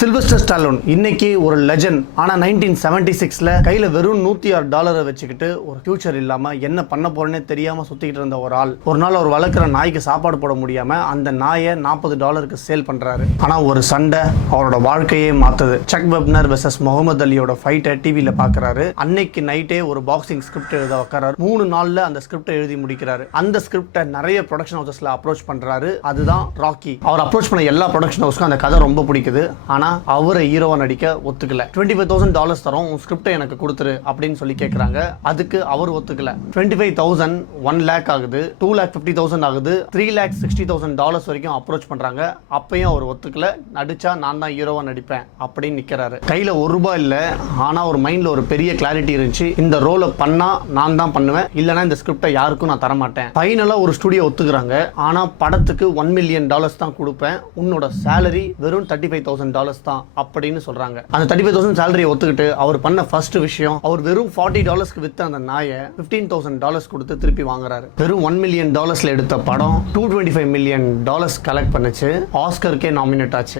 Sylvester Stallone இன்னைக்கு ஒரு legend. ஆனா 1976ல கையில வெறும் $106 வச்சுக்கிட்டு ஒரு ஃபியூச்சர் இல்லாம என்ன பண்ண போறேன்னே தெரியாம சுத்திக்கிட்டு இருந்த ஒரு ஆள் ஒரு நாள் அவர் வளர்க்குற நாய்க்கு சாப்பாடு போட முடியாம அந்த நாயை $40க்கு சேல் பண்றாரு. ஆனா ஒரு சண்டை அவரோட வாழ்க்கையே மாத்துது. சக் வெப்னர் வெர்சஸ் முகமது அலியோட ஃபைட்டை டிவில பாக்குறாரு. அன்னைக்கு நைட்டே ஒரு பாக்ஸிங் ஸ்கிரிப்ட் எழுத வைக்கிறாரு. 3 நாள்ல அந்த ஸ்கிரிப்டை எழுதி முடிக்கிறாரு. அந்த ஸ்கிரிப்டை நிறைய ப்ரொடக்ஷன் ஹவுசஸ்ல அப்ரோச் பண்றாரு. அதுதான் ராக்கி. அவர் அப்ரோச் பண்ண எல்லா ப்ரொடக்ஷன் ஹவுஸ்க்கும் அந்த கதை ரொம்ப பிடிக்குது. ஆனா அவரை ஹீரோவா நடிக்க ஒத்துக்கல. $25,000 தரோம், உன் ஸ்கிரிப்டை எனக்கு கொடுத்துரு அப்படின்னு சொல்லி கேட்கறாங்க. அதுக்கு அவர் ஒத்துக்கல. 25,000 1 lakh ஆகுது, 2,50,000 ஆகுது, $3,60,000 வரைக்கும் அப்ரோச் பண்றாங்க. அப்பயும் அவர் ஒத்துக்கல. நடிச்சா நான் தான் ஹீரோவா நடிப்பேன் அப்படின்னு நிக்கிறாரு. கையில $1 இல்ல, ஆனா ஒரு மைண்ட்ல ஒரு பெரிய கிளாரிட்டி இருந்துச்சு. இந்த ரோலை பண்ணா நான் தான் பண்ணுவேன், இல்லனா இந்த ஸ்கிரிப்டை யாருக்கும் நான் தர மாட்டேன். ஃபைனலா ஒரு ஸ்டுடியோ ஒத்துக்குறாங்க. ஆனா படத்துக்கு $1 million தான் கொடுப்பேன், உன்னோட சேலரி வெறும் $35,000 தான் அப்படின்னு சொல்றாங்க. அந்த $35,000 சேலரியை ஒத்துக்கிட்டு அவர் பண்ண ஃபர்ஸ்ட் விஷயம், அவர் வெறும் $40க்கு வித்த அந்த நாயை $15,000 கொடுத்து திருப்பி வாங்குறாரு. வெறும் $1 million எடுத்த படம் $225 million கலெக்ட் பண்ணுச்சு. ஆஸ்கருக்கே நாமினேட் ஆச்சு.